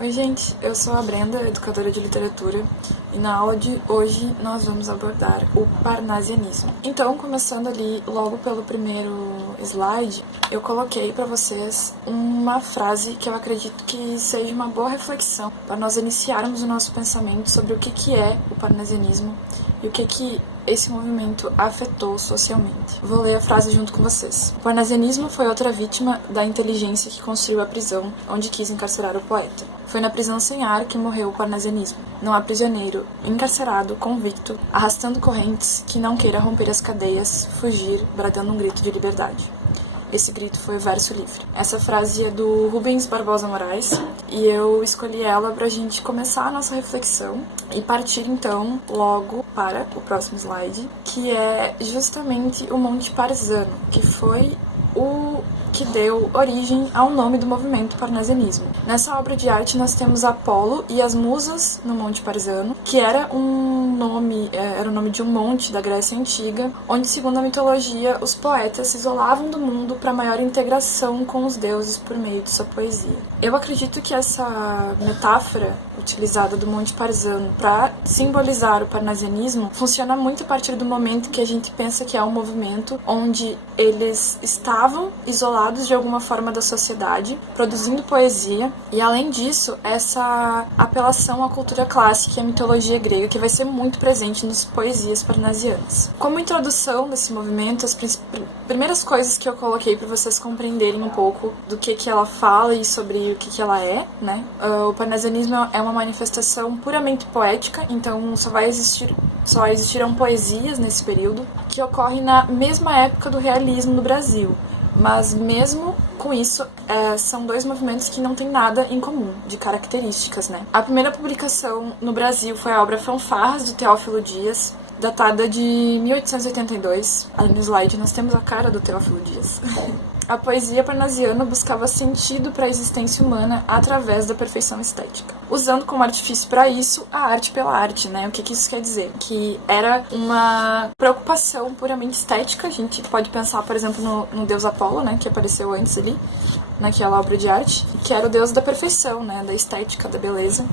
Oi gente, eu sou a Brenda, educadora de literatura, e na aula de hoje nós vamos abordar o parnasianismo. Então, começando ali logo pelo primeiro slide, eu coloquei para vocês uma frase que eu acredito que seja uma boa reflexão para nós iniciarmos o nosso pensamento sobre o que é o parnasianismo e o que esse movimento afetou socialmente. Vou ler a frase junto com vocês. O parnasianismo foi outra vítima da inteligência que construiu a prisão onde quis encarcerar o poeta. Foi na prisão sem ar que morreu o parnasianismo. Não há prisioneiro, encarcerado, convicto, arrastando correntes, que não queira romper as cadeias, fugir, bradando um grito de liberdade. Esse grito foi o verso livre. Essa frase é do Rubens Barbosa Moraes e eu escolhi ela pra gente começar a nossa reflexão e partir então logo para o próximo slide, que é justamente o Monte Parzano, que foi o que deu origem ao nome do movimento parnasianismo. Nessa obra de arte nós temos Apolo e as Musas no Monte Parzano, que era o nome de um monte da Grécia Antiga, onde, segundo a mitologia, os poetas se isolavam do mundo para maior integração com os deuses por meio de sua poesia. Eu acredito que essa metáfora utilizada do Monte Parzano para simbolizar o parnasianismo funciona muito a partir do momento que a gente pensa que é um movimento onde eles estavam isolados de alguma forma da sociedade, produzindo poesia, e além disso, essa apelação à cultura clássica e à mitologia grega que vai ser muito presente nas poesias parnasianas. Como introdução desse movimento, as primeiras coisas que eu coloquei para vocês compreenderem um pouco do que ela fala e sobre o que ela é, né? O parnasianismo é uma manifestação puramente poética, então só existirão poesias nesse período, que ocorre na mesma época do realismo no Brasil. Mas mesmo com isso, são dois movimentos que não têm nada em comum, de características, né? A primeira publicação no Brasil foi a obra Fanfarras, de Teófilo Dias, datada de 1882. Ali no slide nós temos a cara do Teófilo Dias. A poesia parnasiana buscava sentido para a existência humana através da perfeição estética, usando como artifício para isso a arte pela arte, né? O que isso quer dizer? Que era uma preocupação puramente estética. A gente pode pensar, por exemplo, no deus Apolo, né? Que apareceu antes ali, naquela obra de arte, que era o deus da perfeição, né? Da estética, da beleza.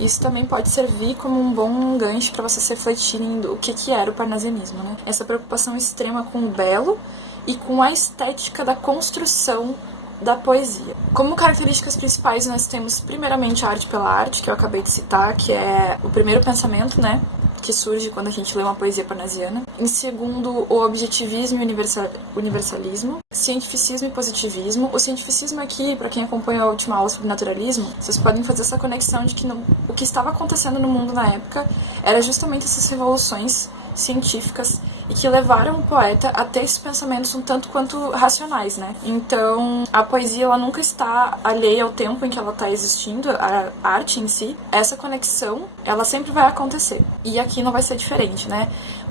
Isso também pode servir como um bom gancho para vocês refletirem o que era o parnasianismo, né? Essa preocupação extrema com o belo e com a estética da construção da poesia. Como características principais, nós temos primeiramente a arte pela arte, que eu acabei de citar, que é o primeiro pensamento, né, que surge quando a gente lê uma poesia parnasiana. Em segundo, o objetivismo e universalismo, cientificismo e positivismo. O cientificismo aqui, para quem acompanha a última aula sobre naturalismo, vocês podem fazer essa conexão de que o que estava acontecendo no mundo na época era justamente essas revoluções científicas e que levaram o poeta a ter esses pensamentos um tanto quanto racionais, né? Então, a poesia, ela nunca está alheia ao tempo em que ela está existindo, a arte em si. Essa conexão, ela sempre vai acontecer. E aqui não vai ser diferente, né?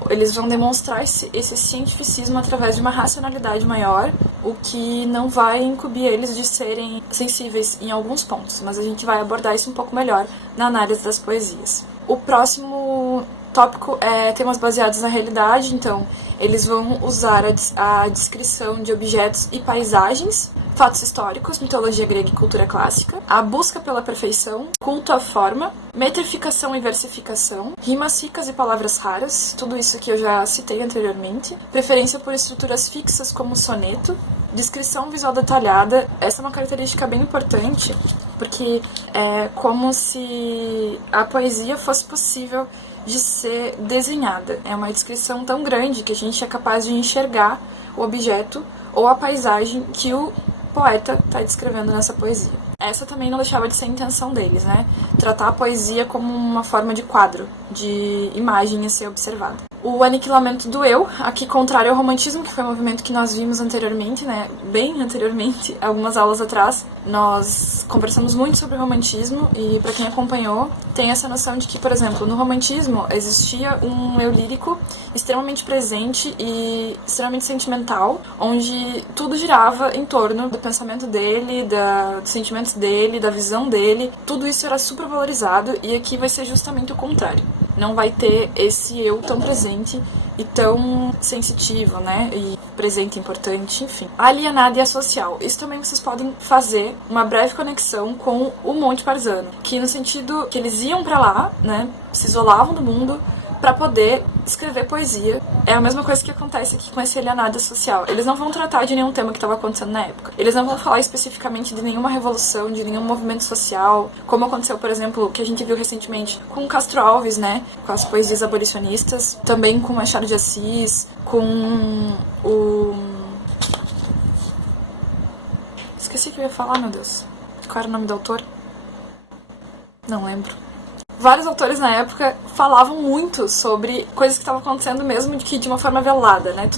Eles vão demonstrar esse cientificismo através de uma racionalidade maior, o que não vai incumbir eles de serem sensíveis em alguns pontos, mas a gente vai abordar isso um pouco melhor na análise das poesias. O próximo tópico é temas baseados na realidade, então eles vão usar a descrição de objetos e paisagens, fatos históricos, mitologia grega e cultura clássica, a busca pela perfeição, culto à forma, metrificação e versificação, rimas ricas e palavras raras, tudo isso que eu já citei anteriormente, preferência por estruturas fixas como soneto, descrição visual detalhada. Essa é uma característica bem importante, porque é como se a poesia fosse possível de ser desenhada. É uma descrição tão grande que a gente é capaz de enxergar o objeto ou a paisagem que o poeta está descrevendo nessa poesia. Essa também não deixava de ser a intenção deles, né? Tratar a poesia como uma forma de quadro, de imagem a ser observada. O aniquilamento do eu, aqui contrário ao romantismo, que foi um movimento que nós vimos anteriormente, né? Bem anteriormente, algumas aulas atrás, nós conversamos muito sobre o romantismo e, para quem acompanhou, tem essa noção de que, por exemplo, no romantismo existia um eu lírico extremamente presente e extremamente sentimental, onde tudo girava em torno do pensamento dele, dos sentimentos dele, da visão dele. Tudo isso era super valorizado, e aqui vai ser justamente o contrário. Não vai ter esse eu tão presente e tão sensitivo, né? E presente importante, enfim. Alienada e asocial. Isso também vocês podem fazer uma breve conexão com o Monte Parzano, que no sentido que eles iam pra lá, né, se isolavam do mundo para poder escrever poesia. É a mesma coisa que acontece aqui com esse alienado social. Eles não vão tratar de nenhum tema que estava acontecendo na época. Eles não vão falar especificamente de nenhuma revolução, de nenhum movimento social, como aconteceu, por exemplo, que a gente viu recentemente com Castro Alves, né, com as poesias abolicionistas, também com Machado de Assis, com o... Esqueci o que eu ia falar, meu Deus. Qual era o nome do autor? Não lembro. Vários autores na época falavam muito sobre coisas que estavam acontecendo mesmo de uma forma velada, né?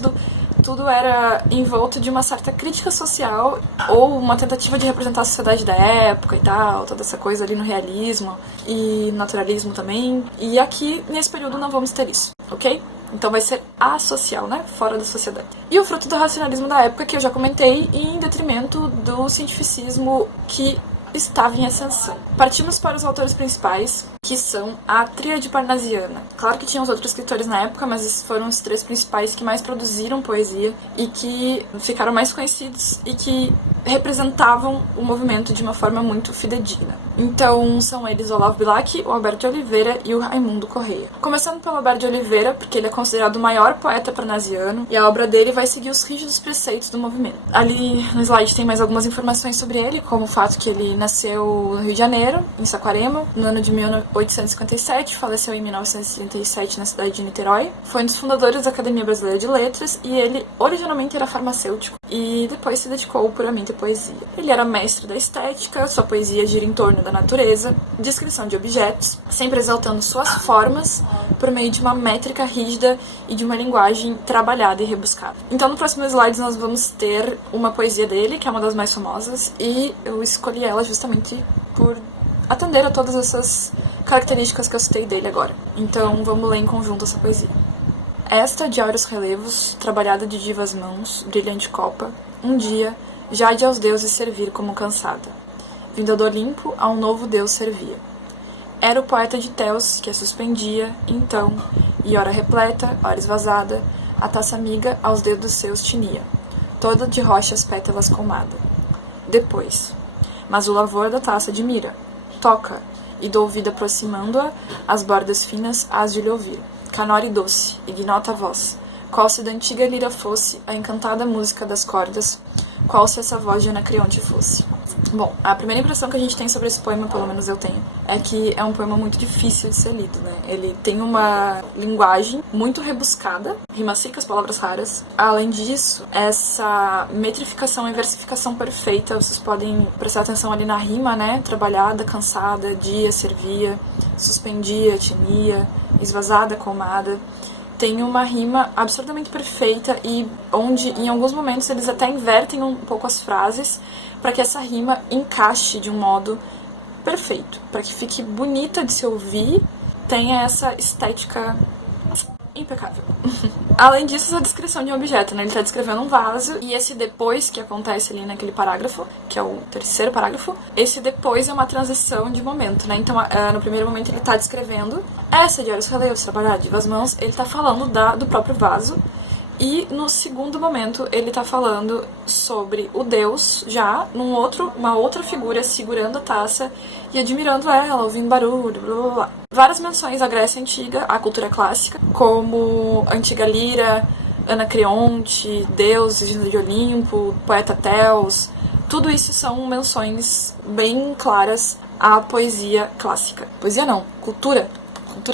Tudo era envolto de uma certa crítica social ou uma tentativa de representar a sociedade da época e tal, toda essa coisa ali no realismo e naturalismo também. E aqui, nesse período, não vamos ter isso, ok? Então vai ser asocial, né? Fora da sociedade. E o fruto do racionalismo da época, que eu já comentei, em detrimento do cientificismo que estava em ascensão. Partimos para os autores principais, que são a Tríade Parnasiana. Claro que tinha os outros escritores na época, mas esses foram os três principais que mais produziram poesia e que ficaram mais conhecidos e que representavam o movimento de uma forma muito fidedigna. Então, são eles o Olavo Bilac, o Alberto de Oliveira e o Raimundo Corrêa. Começando pelo Alberto de Oliveira, porque ele é considerado o maior poeta parnasiano e a obra dele vai seguir os rígidos preceitos do movimento. Ali no slide tem mais algumas informações sobre ele, como o fato que ele nasceu no Rio de Janeiro, em Saquarema, no ano de 1857, faleceu em 1937 na cidade de Niterói. Foi um dos fundadores da Academia Brasileira de Letras e ele originalmente era farmacêutico e depois se dedicou puramente à poesia. Ele era mestre da estética, sua poesia gira em torno da natureza, descrição de objetos, sempre exaltando suas formas por meio de uma métrica rígida e de uma linguagem trabalhada e rebuscada. Então, no próximo slide nós vamos ter uma poesia dele, que é uma das mais famosas, e eu escolhi ela justamente por atender a todas essas características que eu citei dele agora. Então, vamos ler em conjunto essa poesia. Esta de áureos relevos, trabalhada de divas mãos, brilhante copa, um dia, já de aos deuses servir como cansada. Vinda do Olimpo, a um novo deus servia. Era o poeta de Teos que a suspendia, então, e ora repleta, ora esvazada, a taça amiga aos dedos seus tinia, toda de rochas pétalas colmada. Depois, mas o lavor da taça admira, toca, e do ouvido aproximando-a, as bordas finas hás de lhe ouvir. Canore doce, ignota a voz, qual se da antiga lira fosse a encantada música das cordas, qual se essa voz de Anacreonte fosse. Bom, a primeira impressão que a gente tem sobre esse poema, pelo menos eu tenho, é que é um poema muito difícil de ser lido, né? Ele tem uma linguagem muito rebuscada, rimas secas, palavras raras. Além disso, essa metrificação e versificação perfeita, vocês podem prestar atenção ali na rima, né? Trabalhada, cansada, dia, servia, suspendia, tinha, esvazada, colmada. Tem uma rima absurdamente perfeita e onde, em alguns momentos, eles até invertem um pouco as frases para que essa rima encaixe de um modo perfeito, para que fique bonita de se ouvir, tenha essa estética impecável. Além disso, a descrição de um objeto, né? Ele está descrevendo um vaso e esse depois que acontece ali naquele parágrafo, que é o terceiro parágrafo, esse depois é uma transição de momento, né? Então, no primeiro momento ele está descrevendo essa de áureos relevos, trabalhada de divas mãos, ele está falando do próprio vaso. E no segundo momento ele tá falando sobre o Deus já uma outra figura segurando a taça e admirando ela, ouvindo barulho, blá blá blá. Várias menções à Grécia Antiga, à cultura clássica, como Antiga Líria, Anacreonte, deuses de Olimpo, poeta Teos. Tudo isso são menções bem claras à poesia clássica. Poesia não, cultura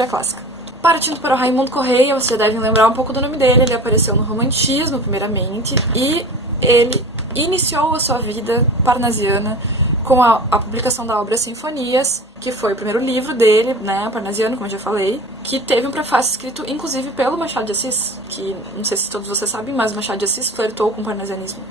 clássica. Partindo para o Raimundo Corrêa, vocês devem lembrar um pouco do nome dele, ele apareceu no Romantismo, primeiramente, e ele iniciou a sua vida parnasiana com a publicação da obra Sinfonias, que foi o primeiro livro dele, né, parnasiano, como eu já falei, que teve um prefácio escrito, inclusive, pelo Machado de Assis, que, não sei se todos vocês sabem, mas Machado de Assis flertou com o parnasianismo.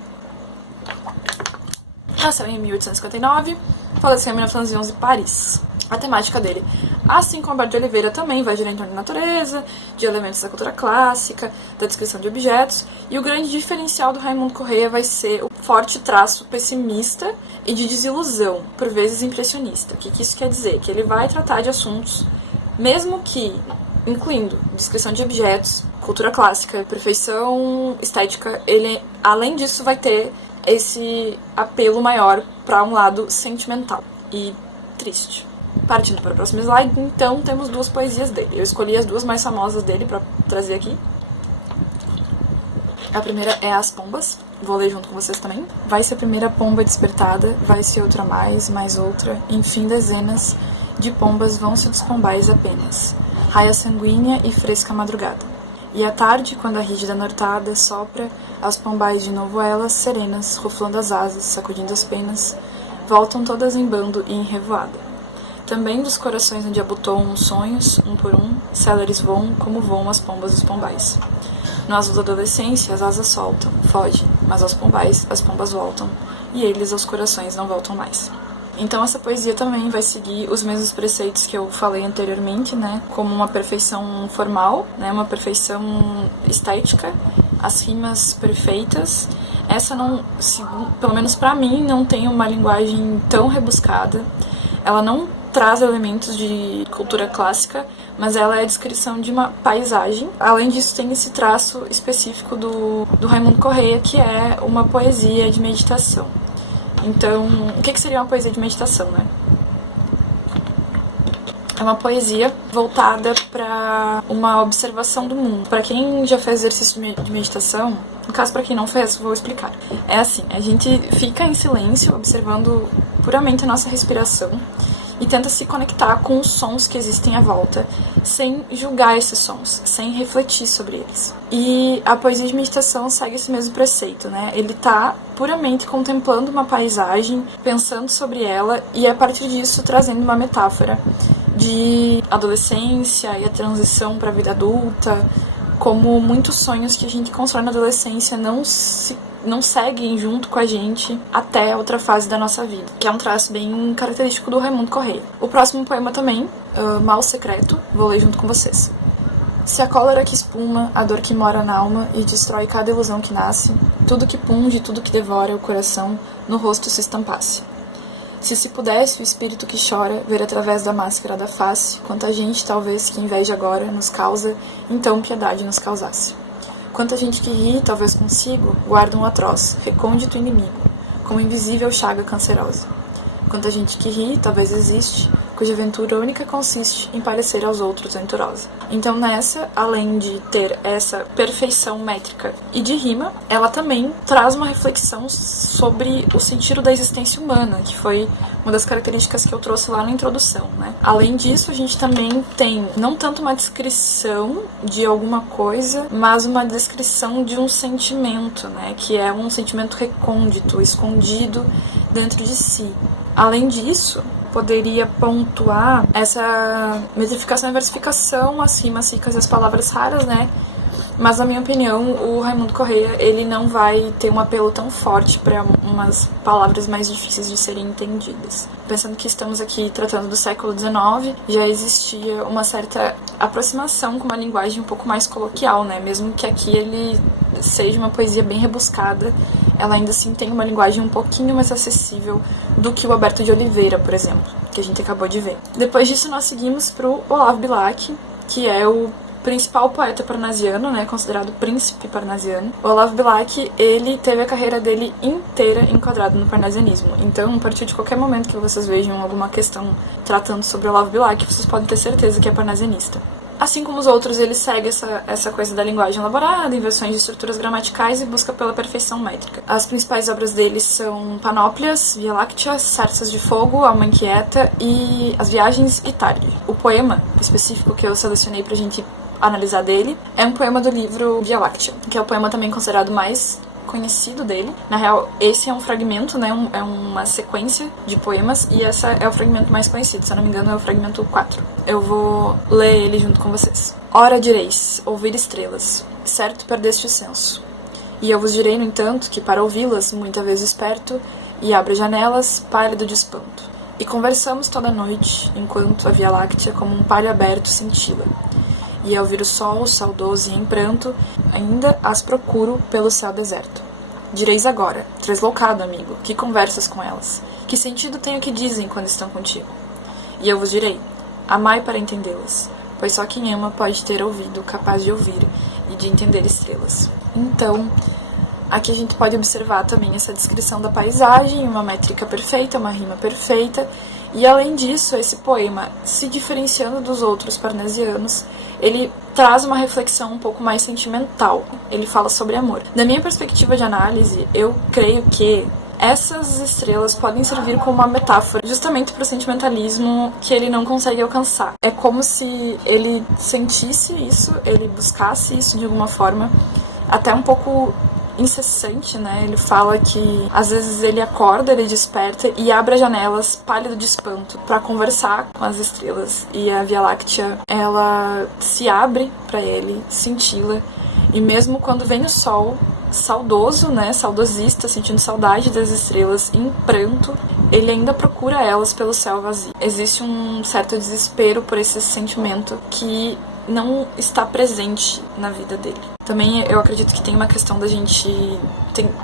Nasceu em 1859, faleceu em 1911 em Paris. A temática dele, assim como Alberto de Oliveira, também vai girar em torno da natureza, de elementos da cultura clássica, da descrição de objetos, e o grande diferencial do Raimundo Corrêa vai ser o forte traço pessimista e de desilusão, por vezes impressionista. O que isso quer dizer? Que ele vai tratar de assuntos, mesmo que incluindo descrição de objetos, cultura clássica, perfeição estética. Ele, além disso, vai ter esse apelo maior para um lado sentimental e triste. Partindo para o próximo slide, então, temos duas poesias dele. Eu escolhi as duas mais famosas dele para trazer aqui. A primeira é As Pombas, vou ler junto com vocês também. Vai ser a primeira pomba despertada, vai ser outra mais outra, enfim dezenas de pombas vão se despombais apenas. Raia sanguínea e fresca madrugada. E à tarde, quando a rígida nortada sopra, aos pombais de novo elas, serenas, ruflando as asas, sacudindo as penas, voltam todas em bando e em revoada. Também dos corações onde abotoam os sonhos, um por um, céleres voam como voam as pombas dos pombais. No azul da adolescência, as asas soltam, fogem, mas aos pombais, as pombas voltam, e eles aos corações não voltam mais. Então essa poesia também vai seguir os mesmos preceitos que eu falei anteriormente, né? Como uma perfeição formal, né? Uma perfeição estética, as rimas perfeitas. Essa não, pelo menos pra mim, não tem uma linguagem tão rebuscada. Ela não traz elementos de cultura clássica, mas ela é a descrição de uma paisagem. Além disso, tem esse traço específico do Raimundo Corrêa, que é uma poesia de meditação. Então, o que seria uma poesia de meditação, né? É uma poesia voltada para uma observação do mundo. Para quem já fez exercício de meditação, no caso para quem não fez, vou explicar. É assim, a gente fica em silêncio, observando puramente a nossa respiração e tenta se conectar com os sons que existem à volta, sem julgar esses sons, sem refletir sobre eles. E a poesia de meditação segue esse mesmo preceito, né? Ele tá puramente contemplando uma paisagem, pensando sobre ela e a partir disso trazendo uma metáfora de adolescência e a transição para a vida adulta, como muitos sonhos que a gente constrói na adolescência não seguem junto com a gente até outra fase da nossa vida, que é um traço bem característico do Raimundo Corrêa. O próximo poema também, Mal Secreto, vou ler junto com vocês. Se a cólera que espuma, a dor que mora na alma e destrói cada ilusão que nasce, tudo que punge, tudo que devora o coração, no rosto se estampasse. Se pudesse o espírito que chora ver através da máscara da face, quanta gente talvez que inveja agora nos causa, então piedade nos causasse. Quanta gente que ri, talvez consigo, guarda um atroz, recôndito inimigo, como invisível chaga cancerosa. Quanta gente que ri, talvez existe, cuja aventura única consiste em parecer aos outros venturosa. Então nessa, além de ter essa perfeição métrica e de rima, ela também traz uma reflexão sobre o sentido da existência humana, que foi uma das características que eu trouxe lá na introdução, né? Além disso, a gente também tem não tanto uma descrição de alguma coisa, mas uma descrição de um sentimento, né? Que é um sentimento recôndito, escondido dentro de si. Além disso, poderia pontuar essa metrificação e versificação, as rimas ricas e as palavras raras, né? Mas, na minha opinião, o Raimundo Corrêa, ele não vai ter um apelo tão forte para umas palavras mais difíceis de serem entendidas. Pensando que estamos aqui tratando do século XIX, já existia uma certa aproximação com uma linguagem um pouco mais coloquial, né? Mesmo que aqui ele seja uma poesia bem rebuscada, ela ainda assim tem uma linguagem um pouquinho mais acessível do que o Alberto de Oliveira, por exemplo, que a gente acabou de ver. Depois disso, nós seguimos para o Olavo Bilac, que é o principal poeta parnasiano, né, considerado príncipe parnasiano. O Olavo Bilac, ele teve a carreira dele inteira enquadrado no parnasianismo. Então, a partir de qualquer momento que vocês vejam alguma questão tratando sobre o Olavo Bilac, vocês podem ter certeza que é parnasianista. Assim como os outros, ele segue essa coisa da linguagem elaborada, inversões de estruturas gramaticais e busca pela perfeição métrica. As principais obras dele são Panóplias, Via Láctea, Sarças de Fogo, Alma Inquieta e As Viagens e Tarde. O poema específico que eu selecionei pra gente analisar dele é um poema do livro Via Láctea, que é o poema também considerado mais conhecido dele. Na real, esse é um fragmento, né, é uma sequência de poemas, e esse é o fragmento mais conhecido, se eu não me engano é o fragmento 4. Eu vou ler ele junto com vocês. Ora direis, ouvir estrelas, certo perdeste o senso. E eu vos direi, no entanto, que para ouvi-las, muita vez esperto, e abre janelas, pálido de espanto. E conversamos toda noite, enquanto a Via Láctea como um palho aberto cintila. E ao vir o sol, saudoso e em pranto, ainda as procuro pelo céu deserto. Direis agora, tresloucado, amigo, que conversas com elas? Que sentido tem o que dizem quando estão contigo? E eu vos direi, amai para entendê-las, pois só quem ama pode ter ouvido capaz de ouvir e de entender estrelas. Então, aqui a gente pode observar também essa descrição da paisagem, uma métrica perfeita, uma rima perfeita, e além disso, esse poema, se diferenciando dos outros parnasianos, ele traz uma reflexão um pouco mais sentimental. Ele fala sobre amor. Da minha perspectiva de análise, eu creio que essas estrelas podem servir como uma metáfora justamente para o sentimentalismo que ele não consegue alcançar. É como se ele sentisse isso, ele buscasse isso de alguma forma, até um pouco incessante, né? Ele fala que às vezes ele acorda, ele desperta e abre as janelas pálido de espanto para conversar com as estrelas, e a Via Láctea, ela se abre para ele, cintila, e mesmo quando vem o sol saudoso, né, saudosista, sentindo saudade das estrelas, em pranto, ele ainda procura elas pelo céu vazio. Existe um certo desespero por esse sentimento que não está presente na vida dele. Também eu acredito que tem uma questão da gente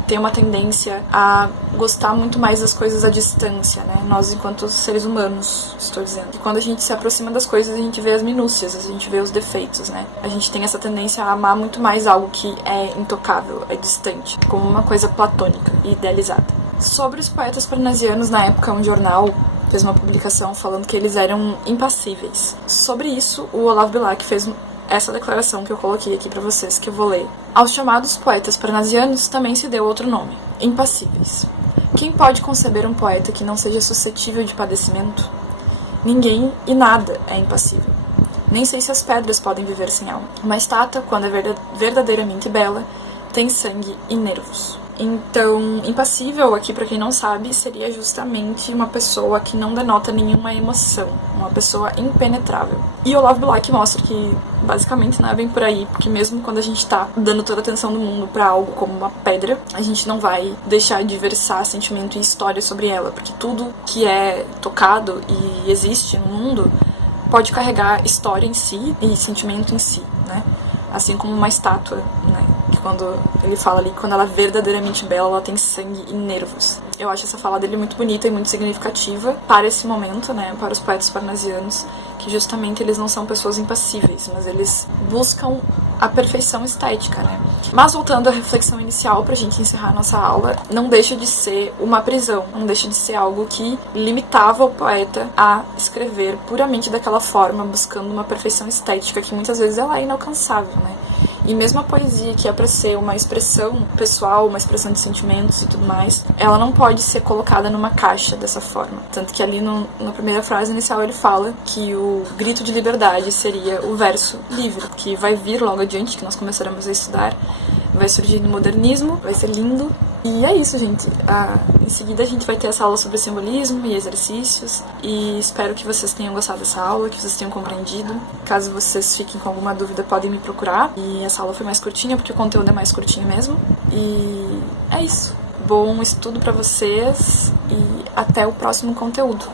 ter uma tendência a gostar muito mais das coisas à distância, né? Nós, enquanto seres humanos, estou dizendo. E quando a gente se aproxima das coisas, a gente vê as minúcias, a gente vê os defeitos, né? A gente tem essa tendência a amar muito mais algo que é intocável, é distante, como uma coisa platônica e idealizada. Sobre os poetas parnasianos, na época, um jornal fez uma publicação falando que eles eram impassíveis. Sobre isso, o Olavo Bilac fez essa declaração que eu coloquei aqui pra vocês, que eu vou ler. Aos chamados poetas parnasianos também se deu outro nome, impassíveis. Quem pode conceber um poeta que não seja suscetível de padecimento? Ninguém e nada é impassível. Nem sei se as pedras podem viver sem alma. Uma estátua, quando é verdadeiramente bela, tem sangue e nervos. Então, impassível, aqui pra quem não sabe, seria justamente uma pessoa que não denota nenhuma emoção, uma pessoa impenetrável. E o Olavo Bilac mostra que, basicamente, não é bem por aí, porque mesmo quando a gente tá dando toda a atenção do mundo pra algo como uma pedra, a gente não vai deixar de versar sentimento e história sobre ela, porque tudo que é tocado e existe no mundo pode carregar história em si e sentimento em si, né? Assim como uma estátua, né? Que quando ele fala ali, quando ela é verdadeiramente bela, ela tem sangue e nervos. Eu acho essa fala dele muito bonita e muito significativa para esse momento, né? Para os poetas parnasianos, que justamente eles não são pessoas impassíveis, mas eles buscam a perfeição estética, né? Mas voltando à reflexão inicial pra gente encerrar nossa aula, não deixa de ser uma prisão, não deixa de ser algo que limitava o poeta a escrever puramente daquela forma, buscando uma perfeição estética que muitas vezes ela é inalcançável, né? E mesmo a poesia, que é para ser uma expressão pessoal, uma expressão de sentimentos e tudo mais, ela não pode ser colocada numa caixa dessa forma. Tanto que ali na primeira frase inicial ele fala que o grito de liberdade seria o verso livre, que vai vir logo adiante, que nós começaremos a estudar. Vai surgir no modernismo, vai ser lindo. E é isso, gente. Em seguida a gente vai ter essa aula sobre simbolismo e exercícios. E espero que vocês tenham gostado dessa aula, que vocês tenham compreendido. Caso vocês fiquem com alguma dúvida, podem me procurar. E essa aula foi mais curtinha, porque o conteúdo é mais curtinho mesmo. E é isso. Bom estudo pra vocês e até o próximo conteúdo.